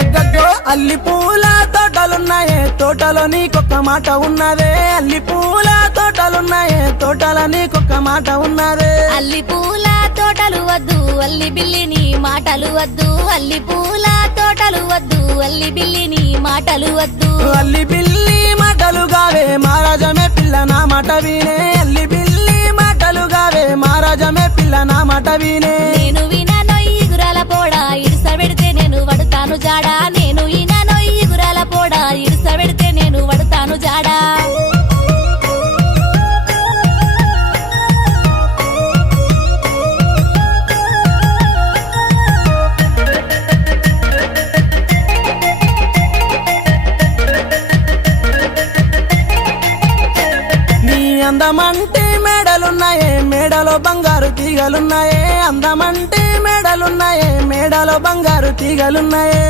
అగ్గగ్గో అల్లి పూల తోటలున్నాయే తోటలో నీకొక్క మాట ఉన్నదే అల్లి పూల తోటలున్నాయే తోటలో నీకొక్క మాట ఉన్నదే అల్లి పూల తోటలు వద్దు అల్లి బిల్లి నీ మాటలు వద్దు అల్లి పూల తోటలు వద్దు అల్లి బిల్లి నీ మాటలు వద్దు అల్లి బిల్లి మాటలు గావే మహారాజమే పిల్ల నా మాట వినే అల్లి బిల్లి మాటలు గావే మహారాజమే పిల్ల నా మాట వినే నేను వినను ఈ గురాల పోడా ఇరుస పెడితే నేను వడతాను జాడా నేను వినను ఈ గురాల పోడా ఇరుస పెడితే నేను వడతాను జాడా అందమంటే మేడలున్నాయే మేడలో బంగారు తీగలున్నాయే అందమంటే మేడలున్నాయే మేడలో బంగారు తీగలున్నాయే